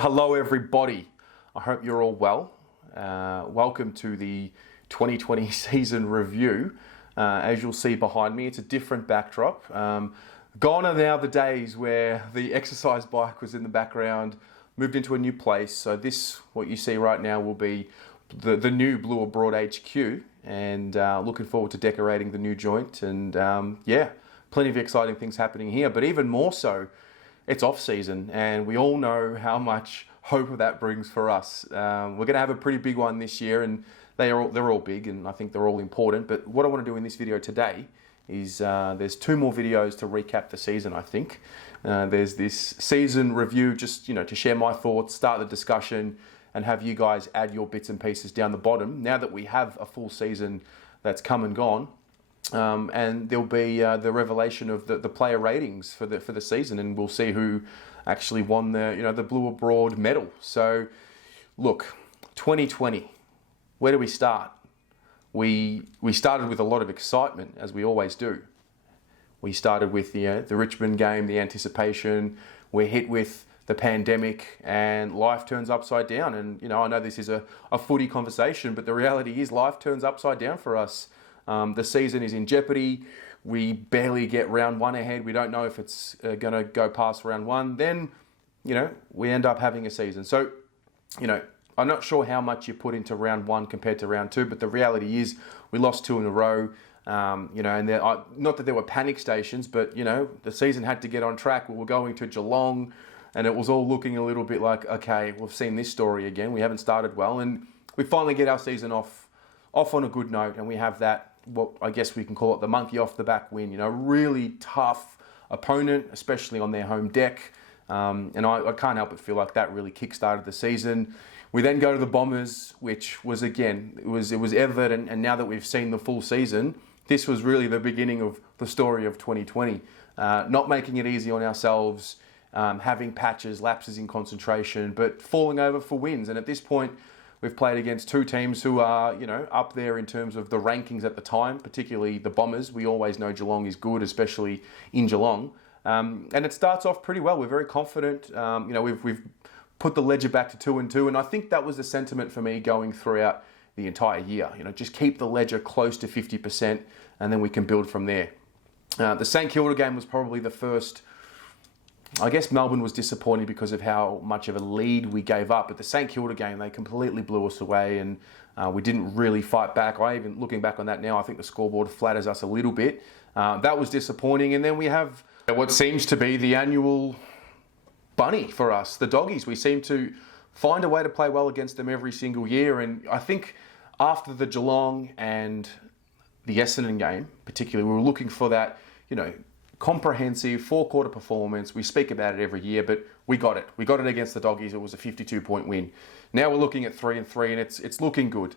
Hello everybody, I hope you're all well. Welcome to the 2020 season review. As you'll see behind me, it's a different backdrop. Gone are now the days where the exercise bike was in the background, moved into a new place. So this, what you see right now, will be the new Blue Abroad HQ, and looking forward to decorating the new joint. And yeah, plenty of exciting things happening here, but even more so, it's off season, and we all know how much hope that brings for us. We're going to have a pretty big one this year, and they're all big, and I think they're all important. But what I want to do in this video today is there's two more videos to recap the season. I think there's this season review, just to share my thoughts, start the discussion, and have you guys add your bits and pieces down the bottom. Now that we have a full season that's come and gone. And there'll be the revelation of the player ratings for the season, and we'll see who actually won the Blue Abroad medal. So, look, 2020. Where do we start? We started with a lot of excitement, as we always do. We started with the Richmond game, the anticipation. We're hit with the pandemic, and life turns upside down. And I know this is a footy conversation, but the reality is life turns upside down for us. The season is in jeopardy. We barely get round one ahead. We don't know if it's going to go past round one. Then, we end up having a season. So, I'm not sure how much you put into round one compared to round two, but the reality is we lost two in a row. And not that there were panic stations, but, the season had to get on track. We were going to Geelong, and it was all looking a little bit like, okay, we've seen this story again. We haven't started well, and we finally get our season off on a good note, and we have that, what I guess we can call it, the monkey off the back win. Really tough opponent, especially on their home deck. And I can't help but feel like that really kick-started the season. We then go to the Bombers, which was, again, it was evident, and now that we've seen the full season, this was really the beginning of the story of 2020. Not making it easy on ourselves, having patches, lapses in concentration, but falling over for wins. And at this point, we've played against two teams who are, up there in terms of the rankings at the time, particularly the Bombers. We always know Geelong is good, especially in Geelong. And it starts off pretty well. We're very confident. We've put the ledger back to 2-2, and I think that was the sentiment for me going throughout the entire year. Just keep the ledger close to 50%, and then we can build from there. The St Kilda game was probably the first. I guess Melbourne was disappointed because of how much of a lead we gave up. But the St Kilda game, they completely blew us away, and we didn't really fight back. Looking back on that now, I think the scoreboard flatters us a little bit. That was disappointing. And then we have what seems to be the annual bunny for us, the Doggies. We seem to find a way to play well against them every single year. And I think after the Geelong and the Essendon game, particularly, we were looking for that, comprehensive four-quarter performance. We speak about it every year, but we got it. We got it against the Doggies. It was a 52-point win. Now we're looking at 3-3, and it's looking good.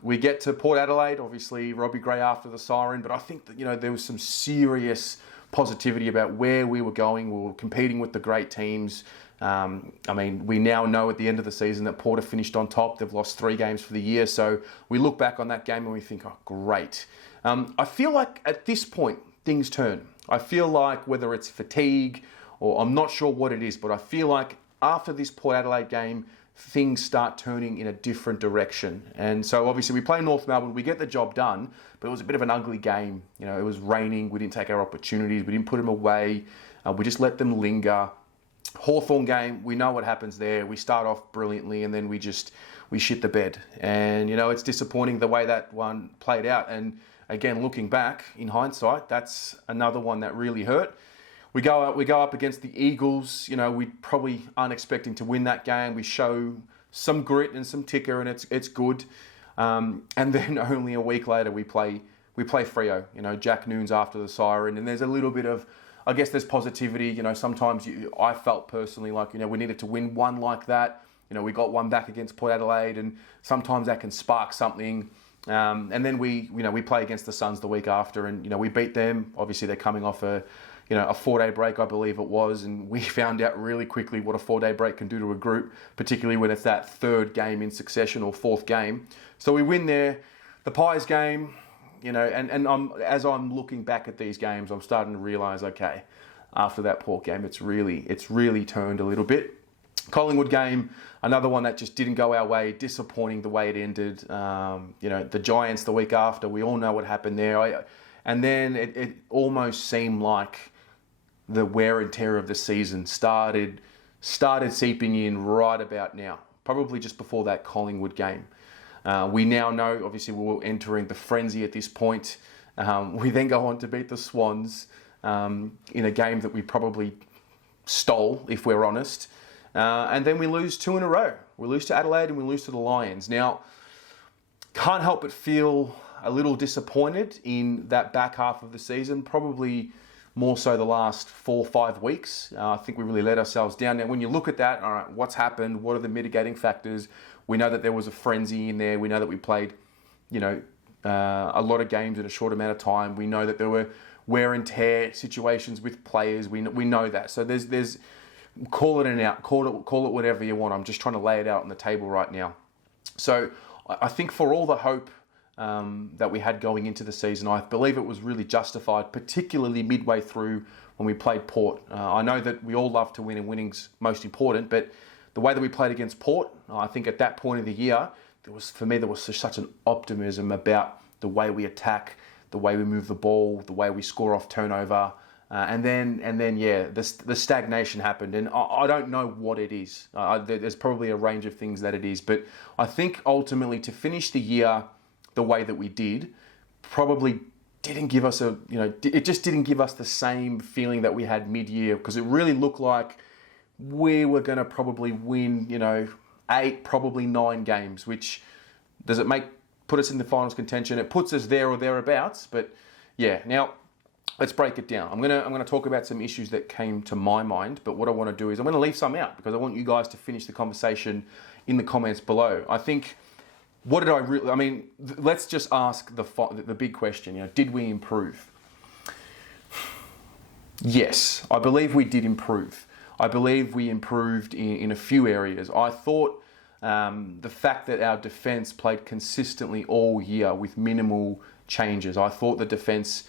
We get to Port Adelaide, obviously Robbie Gray after the siren, but I think that there was some serious positivity about where we were going. We were competing with the great teams. We now know at the end of the season that Port have finished on top. They've lost 3 games for the year, so we look back on that game and we think, oh, great. I feel like at this point, things turn. I feel like whether it's fatigue or I'm not sure what it is, but I feel like after this Port Adelaide game, things start turning in a different direction. And so obviously we play North Melbourne, we get the job done, but it was a bit of an ugly game. It was raining, we didn't take our opportunities, we didn't put them away, we just let them linger. Hawthorn game, we know what happens there. We start off brilliantly and then we shit the bed. And it's disappointing the way that one played out. And again, looking back in hindsight, that's another one that really hurt. We go up against the Eagles. We probably aren't expecting to win that game. We show some grit and some ticker, and it's good. And then only a week later, we play Freo. Jack Noon's after the siren, and there's a little bit of, I guess, there's positivity. Sometimes I felt personally like we needed to win one like that. We got one back against Port Adelaide, and sometimes that can spark something. And then we play against the Suns the week after, and we beat them. Obviously, they're coming off a 4-day break, I believe it was, and we found out really quickly what a 4-day break can do to a group, particularly when it's that 3rd game in succession or 4th game. So we win there. The Pies game, as I'm looking back at these games, I'm starting to realise, okay, after that Port game, it's really turned a little bit. Collingwood game, another one that just didn't go our way. Disappointing the way it ended. The Giants the week after, we all know what happened there. And then it almost seemed like the wear and tear of the season started seeping in right about now, probably just before that Collingwood game. We now know, obviously, we're entering the frenzy at this point. We then go on to beat the Swans in a game that we probably stole, if we're honest. And then we lose 2 in a row. We lose to Adelaide and we lose to the Lions. Now, can't help but feel a little disappointed in that back half of the season, probably more so the last 4 or 5 weeks. I think we really let ourselves down. Now, when you look at that, all right, what's happened? What are the mitigating factors? We know that there was a frenzy in there. We know that we played, a lot of games in a short amount of time. We know that there were wear and tear situations with players. We know that. So there's call it an out, call it whatever you want. I'm just trying to lay it out on the table right now. So I think for all the hope that we had going into the season, I believe it was really justified, particularly midway through when we played Port. I know that we all love to win and winning's most important, but the way that we played against Port, I think at that point of the year, there was such an optimism about the way we attack, the way we move the ball, the way we score off turnover. And then, the stagnation happened, and I don't know what it is. There's probably a range of things that it is, but I think ultimately to finish the year the way that we did, probably didn't give us it just didn't give us the same feeling that we had mid-year, because it really looked like we were going to probably win, 8, probably 9 games. Which does it put us in the finals contention? It puts us there or thereabouts, but yeah. Now, let's break it down. I'm gonna talk about some issues that came to my mind, but what I want to do is I'm going to leave some out because I want you guys to finish the conversation in the comments below. I think, let's just ask the big question. Did we improve? Yes, I believe we did improve. I believe we improved in a few areas. I thought the fact that our defence played consistently all year with minimal changes. I thought the defence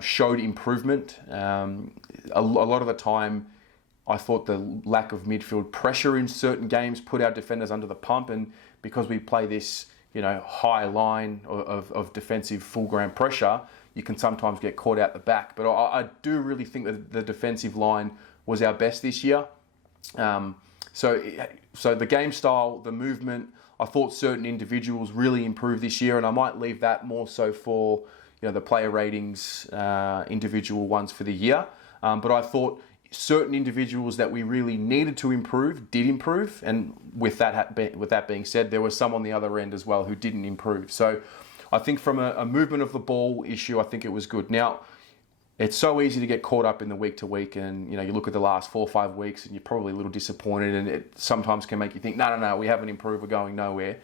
showed improvement. A lot of the time, I thought the lack of midfield pressure in certain games put our defenders under the pump, and because we play this, high line of defensive full ground pressure, you can sometimes get caught out the back. But I do really think that the defensive line was our best this year. So the game style, the movement, I thought certain individuals really improved this year, and I might leave that more so for the player ratings, individual ones for the year. But I thought certain individuals that we really needed to improve did improve, and with that being said, there was some on the other end as well who didn't improve. So I think from a movement of the ball issue, I think it was good. Now, it's so easy to get caught up in the week to week, and you look at the last 4 or 5 weeks and you're probably a little disappointed, and it sometimes can make you think, no, we haven't improved, we're going nowhere.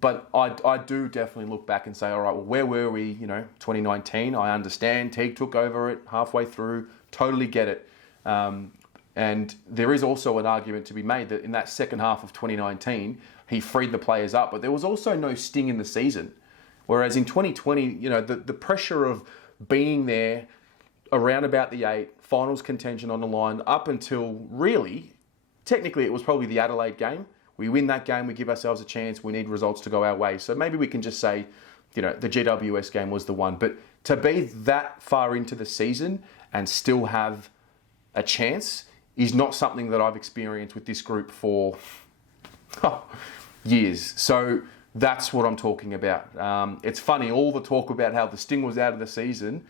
But I do definitely look back and say, all right, well, where were we, 2019? I understand Teague took over it halfway through, totally get it. And there is also an argument to be made that in that second half of 2019, he freed the players up, but there was also no sting in the season. Whereas in 2020, the pressure of being there around about the 8, finals contention on the line, up until really, technically it was probably the Adelaide game. We win that game, we give ourselves a chance, we need results to go our way. So maybe we can just say, the GWS game was the one. But to be that far into the season and still have a chance is not something that I've experienced with this group for years. So that's what I'm talking about. It's funny, all the talk about how the sting was out of the season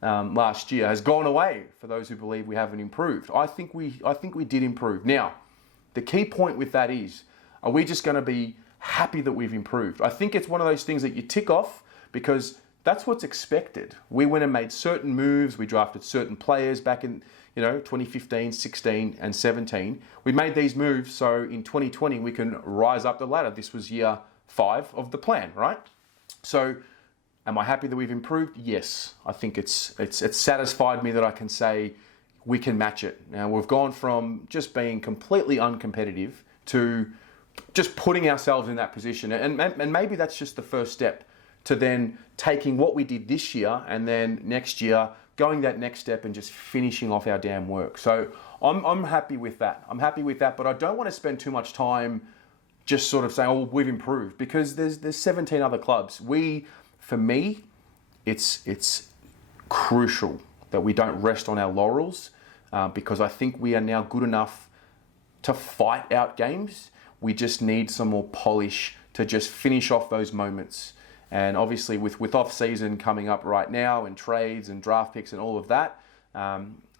last year has gone away for those who believe we haven't improved. I think we did improve. Now, the key point with that is, are we just going to be happy that we've improved? I think it's one of those things that you tick off because that's what's expected. We went and made certain moves. We drafted certain players back in 2015, 16 and 17. We made these moves so in 2020 we can rise up the ladder. This was year 5 of the plan, right? So am I happy that we've improved? Yes. I think it's satisfied me that I can say we can match it. Now, we've gone from just being completely uncompetitive to just putting ourselves in that position. And maybe that's just the first step to then taking what we did this year and then next year going that next step and just finishing off our damn work. So I'm happy with that. I'm happy with that, but I don't want to spend too much time just sort of saying, oh, we've improved, because there's 17 other clubs. For me, it's crucial that we don't rest on our laurels, because I think we are now good enough to fight out games. We just need some more polish to just finish off those moments. And obviously with off-season coming up right now and trades and draft picks and all of that,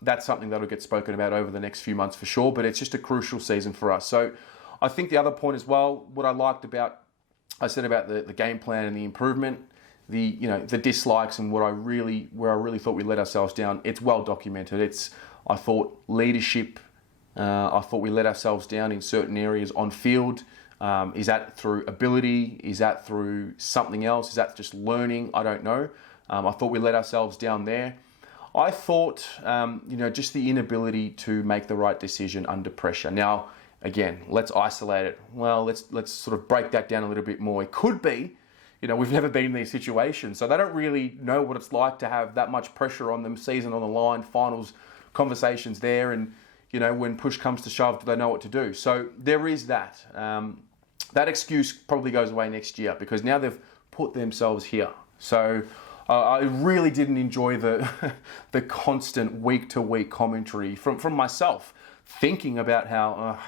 that's something that'll get spoken about over the next few months for sure, but it's just a crucial season for us. So I think the other point as well, what I said about the game plan and the improvement, the dislikes and where I really thought we let ourselves down, it's well documented. I thought leadership, I thought we let ourselves down in certain areas on field. Is that through ability? Is that through something else? Is that just learning? I don't know. I thought we let ourselves down there. I thought, just the inability to make the right decision under pressure. Now, again, let's isolate it. Well, let's sort of break that down a little bit more. It could be, we've never been in these situations, so they don't really know what it's like to have that much pressure on them, season on the line, finals conversations there, and when push comes to shove, do they know what to do? So there is that. That excuse probably goes away next year because now they've put themselves here. So I really didn't enjoy the the constant week-to-week commentary from myself, thinking about how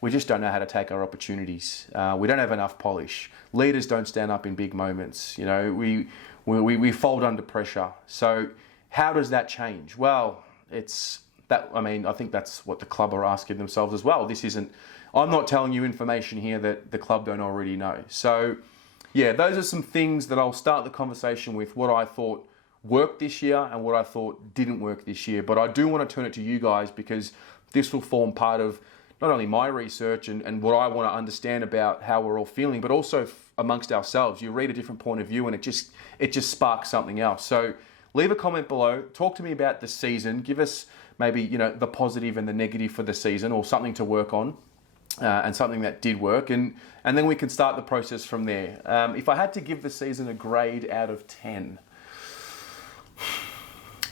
we just don't know how to take our opportunities. We don't have enough polish. Leaders don't stand up in big moments. We fold under pressure. So how does that change? Well, I think that's what the club are asking themselves as well. I'm not telling you information here that the club don't already know. So yeah, those are some things that I'll start the conversation with, what I thought worked this year and what I thought didn't work this year. But I do want to turn it to you guys because this will form part of not only my research and what I want to understand about how we're all feeling, but also amongst ourselves. You read a different point of view and it just sparks something else. So leave a comment below. Talk to me about the season. Give us maybe the positive and the negative for the season, or something to work on. And something that did work, and then we can start the process from there. If I had to give the season a grade out of 10,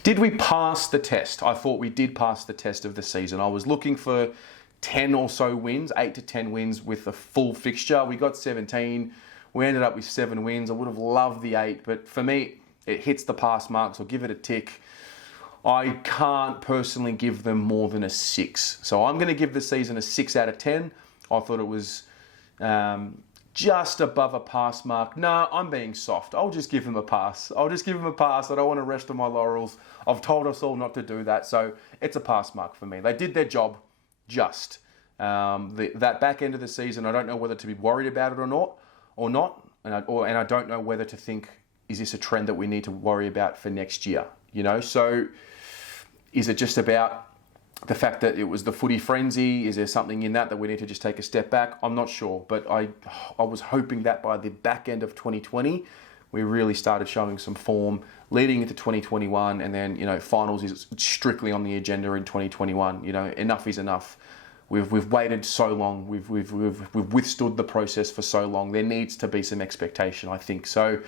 did we pass the test? I thought we did pass the test of the season. I was looking for 10 or so wins, 8 to 10 wins with a full fixture. We got 17. We ended up with 7 wins. I would have loved the 8, but for me, it hits the pass marks. I'll give it a tick. I can't personally give them more than a 6. So I'm going to give the season a 6 out of 10. I thought it was just above a pass mark. No, I'm being soft. I'll just give them a pass. I don't want to rest on my laurels. I've told us all not to do that. So it's a pass mark for me. They did their job just. That back end of the season, I don't know whether to be worried about it or not. And I don't know whether to think, is this a trend that we need to worry about for next year? So is it just about the fact that it was the footy frenzy? Is there something in that we need to just take a step back? I'm not sure, but I was hoping that by the back end of 2020, we really started showing some form leading into 2021, and then finals is strictly on the agenda in 2021. Enough is enough. We've waited so long. We've withstood the process for so long. There needs to be some expectation, I think. So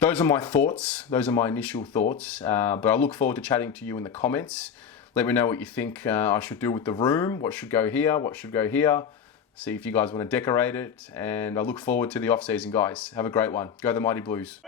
those are my thoughts. Those are my initial thoughts. But I look forward to chatting to you in the comments. Let me know what you think I should do with the room. What should go here? What should go here? See if you guys want to decorate it. And I look forward to the off-season, guys. Have a great one. Go the Mighty Blues.